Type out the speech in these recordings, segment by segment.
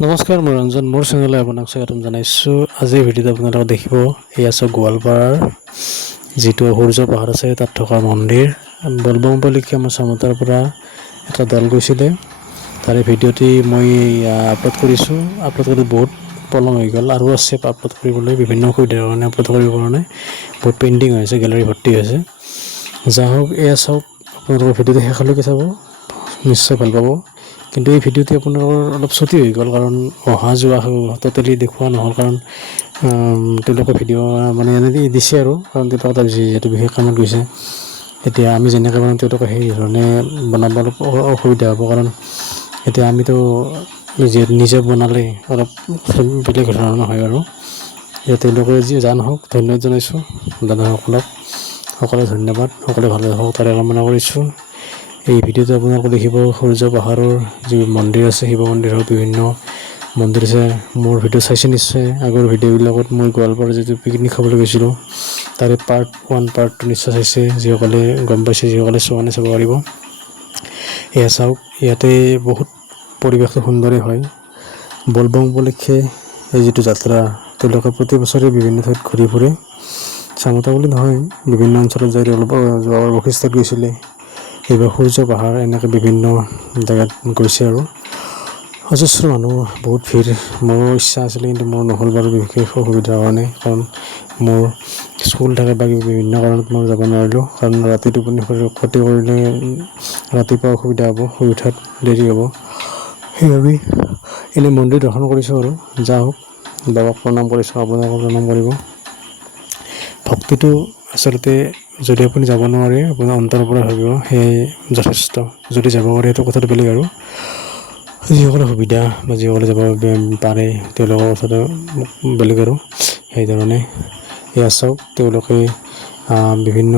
নমস্কাৰ, মই ৰঞ্জন। মোৰ চেনেললৈ আপোনাক স্বাগতম জনাইছোঁ। আজিৰ ভিডিঅ'ত আপোনালোকে দেখিব, এয়া আছে গোৱালপাৰাৰ যিটো সূৰ্য পাহাৰ আছে তাত থকা মন্দিৰ। বলবম উপলক্ষে আমাৰ চামতাৰ পৰা এটা দল গৈছিলে, তাৰে ভিডিঅ'টি মই আপলোড কৰিছোঁ। আপলোড কৰি বহুত পলম হৈ গ'ল, আৰু আছে আপলোড কৰিবলৈ। বিভিন্ন অসুবিধাৰ কাৰণে আপলোড কৰিব পৰা নাই, বহুত পেইণ্ডিং হৈ আছে, গেলাৰী ভৰ্তি হৈছে। যা হওক, এয়া চাওক, আপোনালোকৰ ভিডিঅ'টো শেষলৈকে চাব, নিশ্চয় ভাল পাব। কিন্তু এই ভিডিঅ'টি আপোনালোকৰ অলপ ছুটি হৈ গ'ল, কাৰণ অহা যোৱা ট'টেলি দেখুওৱা নহ'ল। কাৰণ তেওঁলোকে ভিডিঅ' মানে এনেকৈ দিছে, আৰু কাৰণ তেওঁলোকে তাত যিহেতু বিশেষ কামত গৈছে। এতিয়া আমি যেনেকৈ বনাওঁ তেওঁলোকে সেই ধৰণে বনাব অলপ অসুবিধা হ'ব, কাৰণ এতিয়া আমিতো নিজে বনালে অলপ বেলেগ ধৰণৰ হয়। আৰু তেওঁলোকে যি নহওক, ধন্যবাদ জনাইছোঁ দাদাসকলক। সকলোৱে ধন্যবাদ, সকলোৱে ভালে হওক তাৰে কামনা কৰিছোঁ। এই ভিডিঅ'টো আপোনালোকে দেখিব, সূৰ্য পাহাৰৰ যি মন্দিৰ আছে, শিৱ মন্দিৰ হওক, বিভিন্ন মন্দিৰ আছে। মোৰ ভিডিঅ' চাইছে নিশ্চয়। আগৰ ভিডিঅ'বিলাকত মই গোৱালপাৰা যিটো পিকনিক খাবলৈ গৈছিলোঁ, তাৰে পাৰ্ট 1 পাৰ্ট 2 নিশ্চয় চাইছে। যিসকলে গম পাইছে, যিসকলে চোৱা নাই চাব পাৰিব। এয়া চাওক, ইয়াতে বহুত পৰিৱেশটো সুন্দৰেই হয়। বলবম উপলক্ষে এই যিটো যাত্ৰা, তেওঁলোকে প্ৰতি বছৰে বিভিন্ন ঠাইত ঘূৰি ফুৰে। চামতা বুলি নহয়, বিভিন্ন অঞ্চলত যাই তেওঁলোকে যোৱাবাৰ বশিষ্ঠত গৈছিলে, এইবাৰ সূৰ্য পাহাৰ, এনেকৈ বিভিন্ন জেগাত গৈছে। আৰু অজস্ৰ মানুহ, বহুত ভিৰ। মোৰো ইচ্ছা আছিলে, কিন্তু মোৰ নহ'ল বাৰু বিশেষ অসুবিধাৰ কাৰণে। কাৰণ মোৰ স্কুল থাকে বা বিভিন্ন কাৰণত মই যাব নোৱাৰিলোঁ। কাৰণ ৰাতি টোপনি ক্ষতি কৰিলে ৰাতিপুৱা অসুবিধা হ'ব, শুই উঠাত দেৰি হ'ব। সেইবাবে এনেই মন্দিৰ দৰ্শন কৰিছোঁ। আৰু যা হওক, বাবাক প্ৰণাম কৰিছোঁ, আপোনালোকক প্ৰণাম কৰিব। ভক্তিটো আচলতে যদি আপুনি যাব নোৱাৰে, আপোনাৰ অন্তৰৰ পৰা ভাবিব, সেয়াই যথেষ্ট। যদি যাব পাৰে, সেইটো কথাটো বেলেগ। আৰু যিসকলে সুবিধা বা যিসকলে যাব পাৰে, তেওঁলোকৰ কথাটো বেলেগ। আৰু সেইধৰণে এয়া চাওক, তেওঁলোকে বিভিন্ন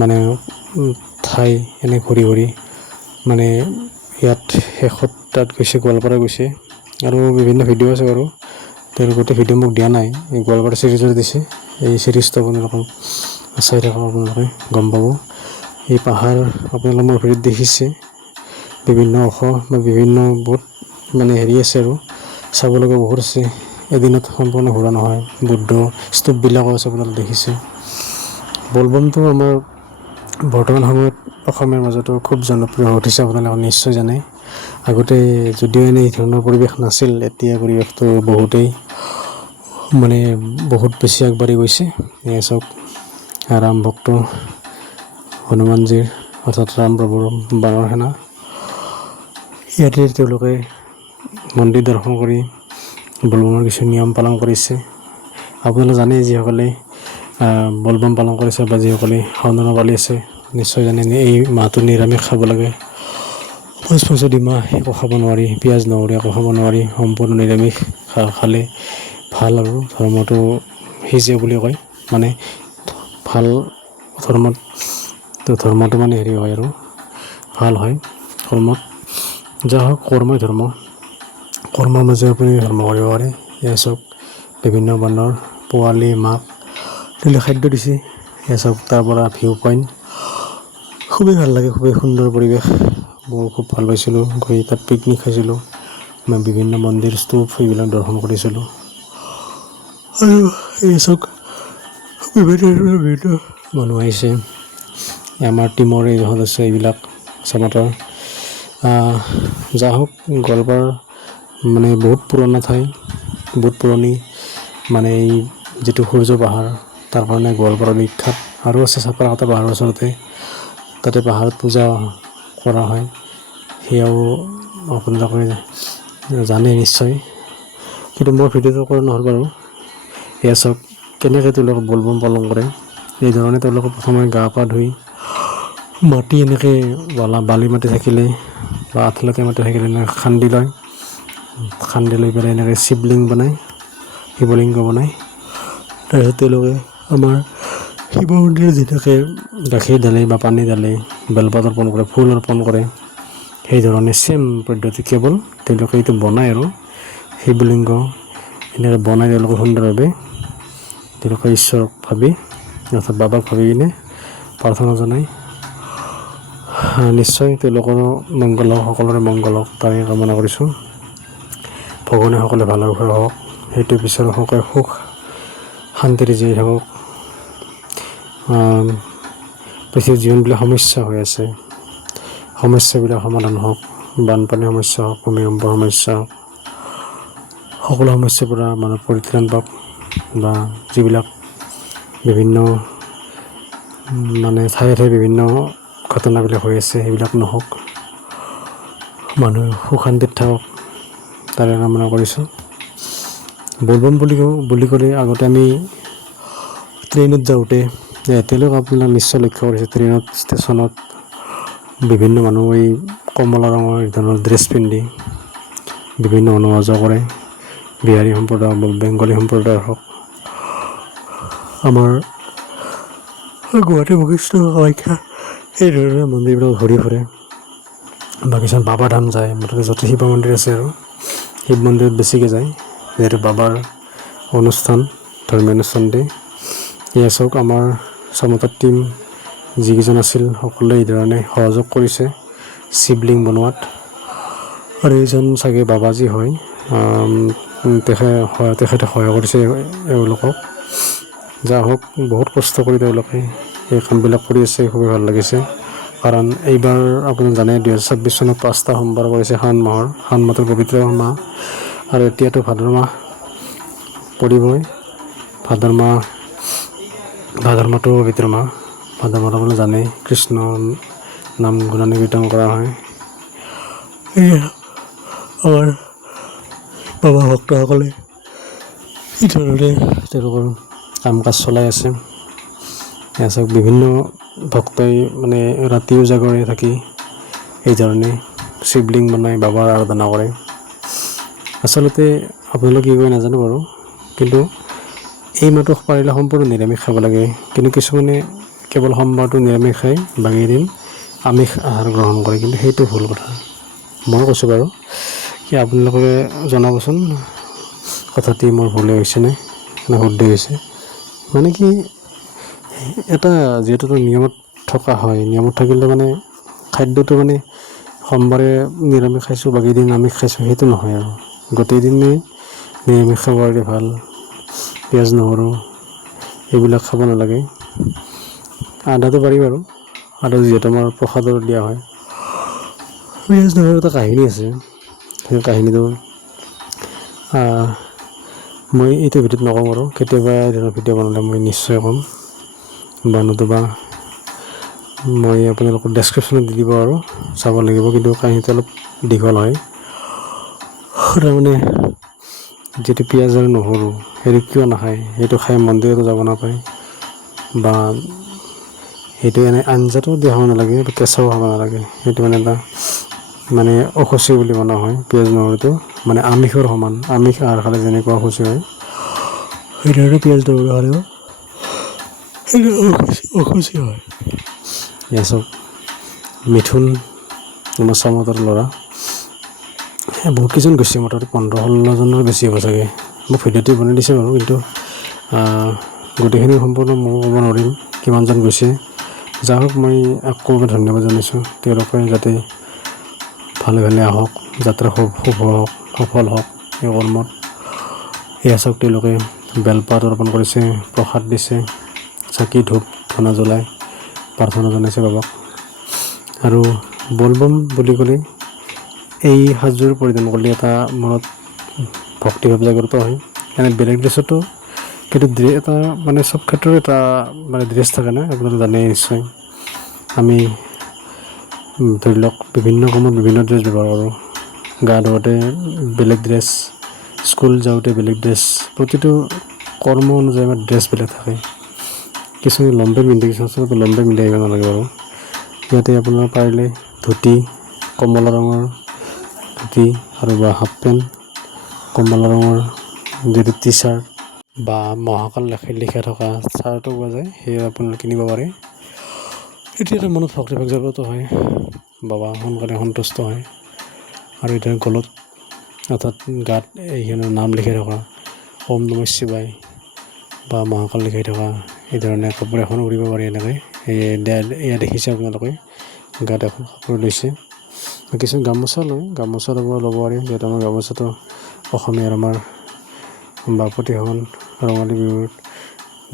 মানে ঠাই এনে ঘূৰি ঘূৰি, মানে ইয়াত শেষত তাত গৈছে, গোৱালপাৰা গৈছে। আৰু বিভিন্ন ভিডিঅ' আছে বাৰু, তেওঁৰ গোটেই ভিডিঅ' মোক দিয়া নাই, এই গোৱালপাৰা চিৰিজৰ দিছে। এই চিৰিজটো আপোনালোকে চাই থাকক, আপোনালোকে গম পাব। এই পাহাৰ আপোনালোকে মোৰ ভিডিঅ'ত দেখিছে, বিভিন্ন ওখ বা বিভিন্ন বহুত মানে হেৰি আছে, আৰু চাব লগা বহুত আছে। এদিনত সম্পূৰ্ণ ঘূৰা নহয়। বুদ্ধ স্তূপবিলাকো আছে, আপোনালোকে দেখিছে। বলবমটো আমাৰ বৰ্তমান সময়ত অসমীয়াৰ মাজতো খুব জনপ্ৰিয় হৈ উঠিছে, আপোনালোকে নিশ্চয় জানে। আগতে যদিও এনেই ধৰণৰ পৰিৱেশ নাছিল, এতিয়া পৰিৱেশটো বহুতেই মানে বহুত বেছি আগবাঢ়ি গৈছে। এয়া চাওক, ৰাম ভক্ত হনুমানজীৰ, অৰ্থাৎ ৰাম প্ৰভুৰ বানৰ সেনা। ইয়াতে তেওঁলোকে মন্দিৰ দৰ্শন কৰি বলবমৰ কিছু নিয়ম পালন কৰিছে। আপোনালোকে জানে, যিসকলে বলবম পালন কৰিছে বা যিসকলে শাওনৰ পালি আছে, নিশ্চয় জানে এই মাহটো নিৰামিষ খাব লাগে। পঁচি মাহ একো খাব নোৱাৰি, পিঁয়াজ নহৰু একো খাব নোৱাৰি, সম্পূৰ্ণ নিৰামিষ খালে ভাল। আৰু ধৰ্মটো সিজে বুলি কয়, মানে ভাল ধৰ্মটো মানে হেৰি হয়, আৰু ভাল হয় কৰ্মত। যা হওক, কৰ্মই ধৰ্ম, কৰ্মৰ মাজে আপুনি ধৰ্ম কৰিব পাৰে। এয়া চাওক, বিভিন্ন বান্দৰ, পোৱালি, মাক তেওঁলোকে খাদ্য দিছে। এয়া চাওক, তাৰ পৰা ভিউ পইণ্ট খুবেই ভাল লাগে, খুবেই সুন্দৰ পৰিৱেশ। মই খুব ভাল পাইছিলোঁ গৈ, তাত পিকনিক খাইছিলোঁ, মই বিভিন্ন মন্দিৰ স্তূপ সেইবিলাক দৰ্শন কৰিছিলোঁ। আৰু এই চাওক, বিভিন্ন মানুহ আহিছে, আমাৰ টীমৰ এই সদস্য, এইবিলাক চামতৰ। যা হওক, গোৱালপাৰা মানে বহুত পুৰণা ঠাই, বহুত পুৰণি। মানে এই যিটো সূৰ্য পাহাৰ, তাৰ কাৰণে গোৱালপাৰা বিখ্যাত। আৰু আছে চাপৰাকটা পাহাৰৰ ওচৰতে, তাতে পাহাৰত পূজা কৰা হয়, সেয়াও আপোনালোকে জানে নিশ্চয়। কিন্তু মোৰ ভিডিঅ'টো কৰা নহ'ল বাৰু। এয়া চাওক, কেনেকৈ তেওঁলোকে বলবম পালন কৰে। এই ধৰণে তেওঁলোকে প্ৰথমে গা পা ধুই, মাটি এনেকৈ বালি মাটি থাকিলে বা আঠলতীয়া মাটি থাকিলে এনেকৈ খান্দি লয়। খান্দি লৈ পেলাই এনেকৈ শিৱলিংগ বনায়, শিৱলিংগ বনায়। তাৰপিছত তেওঁলোকে আমাৰ শিৱ মন্দিৰত যেনেকৈ গাখীৰ ঢালে বা পানী ঢালে, বেলপাত অৰ্পণ কৰে, ফুল অৰ্পণ কৰে, সেইধৰণে ছেম পদ্ধতি, কেৱল তেওঁলোকে এইটো বনায়। আৰু শিৱলিংগ এনেকৈ বনাই তেওঁলোকে সুন্দৰভাৱে, তেওঁলোকে ঈশ্বৰক ভাবি, অৰ্থাৎ বাবাক ভাবি কিনে প্ৰাৰ্থনা জনায়। নিশ্চয় তেওঁলোকৰো মংগল হওক, সকলোৰে মংগল হওক, তাৰে কামনা কৰিছোঁ। ভগৱানে সকলোৱে ভালৰ ঘৰ হওক, সেইটো বিচাৰোঁ। সকলোৱে সুখ শান্তিৰে জীয়াই থাকক। পৃথিৱীত যিমানবিলাক সমস্যা হৈ আছে, সমস্যাবিলাক সমাধান হওক। বানপানীৰ সমস্যা হওক, ভূমিকম্পৰ সমস্যা হওক, সকলো সমস্যাৰ পৰা মানুহ পৰিত্ৰাণ পাওক। বা যিবিলাক বিভিন্ন ঠায়ে ঠায়ে বিভিন্ন ঘটনাবিলাক হৈ আছে, সেইবিলাক নহওক। মানুহে সুখ শান্তিত থাকক, তাৰে কামনা কৰিছোঁ। বলবম বুলি ক'লে আগতে আমি ট্ৰেইনত যাওঁতে, এতিয়ালৈকে আপোনালোকে নিশ্চয় লক্ষ্য কৰিছে, ট্ৰেইনত ষ্টেচনত বিভিন্ন মানুহ এই কমলা ৰঙৰ ধৰণৰ ড্ৰেছ পিন্ধি বিভিন্ন মানুহ অহা যোৱা কৰে। বিহাৰী সম্প্ৰদায় হওক, বেংগলী সম্প্ৰদায় হওক, আমাৰ গুৱাহাটী বশিষ্ঠ কামাখ্যা এই ধৰণৰ মন্দিৰবিলাক ঘূৰি ফুৰে। বা কিছুমান বাবা ধাম যায়, মুঠতে য'তে শিৱ মন্দিৰ আছে আৰু শিৱ মন্দিৰত বেছিকৈ যায়, যিহেতু বাবাৰ অনুষ্ঠান, ধৰ্মীয় অনুষ্ঠান দিয়ে। এয়া চাওক, আমাৰ চামতাৰ টীম যিকেইজন আছিল সকলোৱে এইধৰণে সহযোগ কৰিছে শিৱলিংগ বনোৱাত। আৰু এইজন চাগে বাবাজী হয়, তেখেতে সহায় কৰিছে এওঁলোকক। যা হওক, বহুত কষ্ট কৰি তেওঁলোকে এই কামবিলাক কৰি আছে, খুবেই ভাল লাগিছে। কাৰণ এইবাৰ আপোনালোকে জানে 2026 চনত 5টা সোমবাৰ পৰিছে শাওণ মাহৰ পবিত্ৰ মাহ। আৰু এতিয়াতো ভাদৰ মাহ পৰিবই। ভাদৰ মাহটো পবিত্ৰ মাহ। ভাদৰ মাহত আপোনালোকে জানেই কৃষ্ণ নাম গুণানুকীৰ্তন কৰা হয়। আমাৰ বাবা ভক্তসকলে এই ধৰণে তেওঁলোকৰ কাম কাজ চলাই আছে। চাওক, বিভিন্ন ভক্তই ৰাতি উজাগৰে থাকি এই ধৰণে শিৱলিংগ বনাই বাবাৰ আৰাধনা কৰে। আচলতে আপোনালোকে কি কয় নাজানো বাৰু, কিন্তু এই মাহটো পাৰিলে সম্পূৰ্ণ নিৰামিষ খাব লাগে। কিন্তু কিছুমানে কেৱল সোমবাৰটো নিৰামিষ খায়, বাকী দিন আমিষ আহাৰ গ্ৰহণ কৰে, কিন্তু সেইটো ভুল কথা। মই কৈছোঁ বাৰু, কি আপোনালোকে জনাবচোন কথাটি মোৰ ভুলে হৈছেনে নে শুদ্ধ হৈছে। কি এটা যিহেতু নিয়মত থকা হয়, নিয়মত থাকিলে খাদ্যটো সোমবাৰে নিৰামিষ খাইছোঁ, বাকী দিন আমিষ খাইছোঁ, সেইটো নহয় আৰু গোটেই দিনেই নিৰামিষ খাব পাৰিলে ভাল। পিঁয়াজ নহৰু এইবিলাক খাব নালাগে। আদাটো পাৰি বাৰু, আদা যিহেতু আমাৰ প্ৰসাদত দিয়া হয়। পিঁয়াজ নহৰু এটা কাহিনী আছে, সেই কাহিনীটো মই এইটো ভিডিঅ'ত নকওঁ বাৰু, কেতিয়াবা এই ধৰণৰ ভিডিঅ' বনালে মই নিশ্চয় ক'ম, বা নতুবা মই আপোনালোকৰ ডেছক্ৰিপশ্যনত দি দিব আৰু চাব লাগিব। কিন্তু কাহিনীটো অলপ দীঘল হয়। যিটো পিঁয়াজ আৰু নহৰু সেইটো কিয় নাখায়, সেইটো খাই মন্দিৰতো যাব নাপায়, বা সেইটো আঞ্জাটো দিয়া খাব নালাগে, কেঁচাও খাব নালাগে। সেইটো এটা অশুচি বুলি মনা হয়। পিঁয়াজ নহৰুটো আমিষৰ সমান, আমিষ আহাৰ খালে যেনেকুৱা অশুচি হয়, সেইদৰে পিঁয়াজ নহৰু খালেও সেইটো অশুচি হয়। চাওক, মিথুন আমাৰ চামতৰ ল'ৰা বহুত কেইজন গৈছে, মোটামুটি 15-16 জনৰ বেছি হ'ব চাগে। মোক ভিডিঅ'টো বনাই দিছে বাৰু, কিন্তু গোটেইখিনি সম্পূৰ্ণ মই ক'ব নোৱাৰিম কিমানজন গৈছে। যাই হওক, মই আকৌ ধন্যবাদ জনাইছোঁ তেওঁলোকে যাতে ভালে ভালে আহক, যাত্ৰা শুভ হওক, সফল হওক এই কৰ্মত। এয়া চাওক, তেওঁলোকে বেলপাত অৰ্পণ কৰিছে, প্ৰসাদ দিছে, চাকি ধূপ ধূনা জ্বলাই প্ৰাৰ্থনা জনাইছে বাবাক। আৰু বলবম বুলি ক'লে এই সাজযোৰ পৰিধান কৰিলে এটা মনত ভক্তিভাৱ জাগ্ৰত হয়। বেলেগ ড্ৰেছতো কিন্তু এটা চব ক্ষেত্ৰতে এটা ড্ৰেছ থাকে না, আপোনালোকে জানেই নিশ্চয়। আমি ধৰি লওক বিভিন্ন কামত বিভিন্ন ড্ৰেছ ব্যৱহাৰ কৰোঁ। গা ধুওঁতে বেলেগ ড্ৰেছ, স্কুল যাওঁতে বেলেগ ড্ৰেছ, প্ৰতিটো কৰ্ম অনুযায়ী আমাৰ ড্ৰেছ বেলেগ থাকে। কিছুমানে লংপেণ্ট পিন্ধে, কিছুমানে লংপেণ্ট পিন্ধি আহিব নালাগে বাৰু। ইয়াতে আপোনাৰ পাৰিলে ধুতি, কমলা ৰঙৰ ধুতি আৰু বা হাফ পেণ্ট, কমলা ৰঙৰ যিটো টি চাৰ্ট বা মহাকাল লিখা থকা চাৰ্টো পোৱা যায়, সেয়ে আপোনালোকে কিনিব পাৰে। তেতিয়া এটা মনত ভক্তিভাৱ জাগ্ৰত হয়, বাবা সোনকালে সন্তুষ্ট হয়। আৰু এতিয়া গলত অৰ্থাৎ গাত এইখনৰ নাম লিখাই থকা ওম নমঃ শিৱায় বা মহাকাল লিখাই থকা এই ধৰণে কাপোৰ এখন উৰিব পাৰি। এনেকৈ এয়া দেখিছে আপোনালোকে, গাত এখন কাপোৰ লৈছে। কিছুমান গামোচা লয়, গামোচা ল'ব পাৰি, যিহেতু আমাৰ গামোচাটো অসমীয়াৰ আমাৰ বাপতিসাহোন ৰঙালী বিহুৰ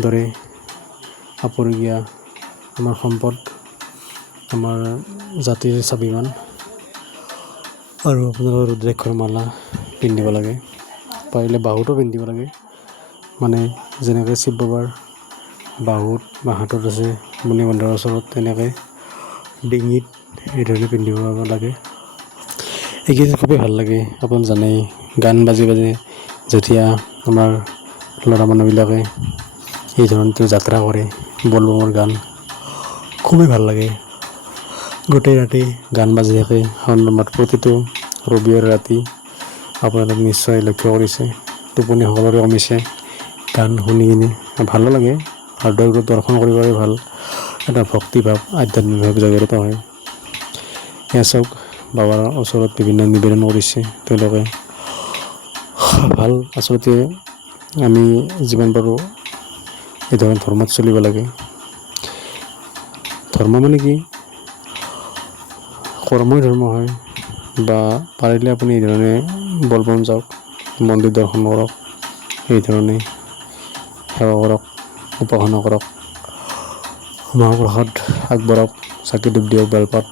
দৰে আপুৰুগীয়া আমাৰ সম্পদ, আমাৰ জাতিৰ স্বাভিমান। আৰু আপোনালোকৰ ৰুদ্ৰাক্ষৰ মালা পিন্ধিব লাগে, পাৰিলে বাহুতো পিন্ধিব লাগে। মানে যেনেকৈ শিৱ বাবাৰ বাহুত বা হাতত আছে মণিকন্দাৰ ওচৰত, তেনেকৈ ডিঙিত এই ধৰণে পিন্ধিব লাগে। এইকেইদিন খুবেই ভাল লাগে। আপুনি জানেই গান বাজি যেতিয়া আমাৰ ল'ৰা মানুহবিলাকে এই ধৰণটো যাত্ৰা কৰে, বলবমৰ গান খুবেই ভাল লাগে। গোটেই ৰাতি গান বাজি থাকে। প্ৰতিটো ৰবিবাৰ ৰাতি আপোনালোকে নিশ্চয় লক্ষ্য কৰিছে, টোপনি সকলোৰে কমিছে গান শুনি কিনে। ভালো লাগে, হৃদয়ত দৰ্শন কৰিবলৈ ভাল, এটা ভক্তিভাৱ আধ্যাত্মিকভাৱ জাগৃত হয়। এয়া চাওক, বাবাৰ ওচৰত বিভিন্ন নিবেদন কৰিছে তেওঁলোকে। ভাল, আচলতে আমি যিমান পাৰোঁ এই ধৰণৰ ধৰ্মত চলিব লাগে। ধৰ্ম মানে কি? কৰ্মই ধৰ্ম হয়। বা পাৰিলে আপুনি এই ধৰণে বলবম যাওক, মন্দিৰ দৰ্শন কৰক, এই ধৰণে সেৱা কৰক, উপাসনা কৰক, মাহ প্ৰসাদ আগবঢ়াওক, চাকি ধূপ দিয়ক, বেলপাত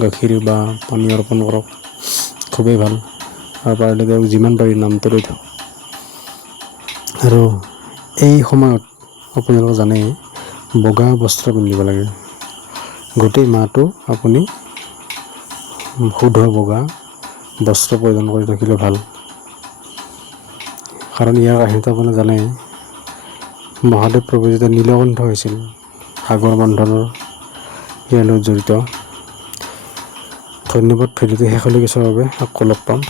গাখীৰ বা পানী অৰ্পণ কৰক, খুবেই ভাল। আৰু পাৰিলে তেওঁক যিমান পাৰি নামটো লৈ থাকক। আৰু এই সময়ত আপোনালোকে জানেই বগা বস্ত্ৰ পিন্ধিব লাগে। গোটেই মাহটো আপুনি শুদ্ধ বগা বস্ত্ৰ পৰিধান কৰি থাকিলে ভাল। কাৰণ ইয়াৰ কাহিনীটো আপুনি জানে, মহাদেৱ প্ৰভু যেতিয়া নীলকণ্ঠ হৈছিল, সাগৰ মন্থনৰ ইয়াৰ লগত জড়িত। ধন্যবাদ। ভিডিঅ'টো শেষলৈকে চোৱাৰ বাবে আকৌ লগ পাম।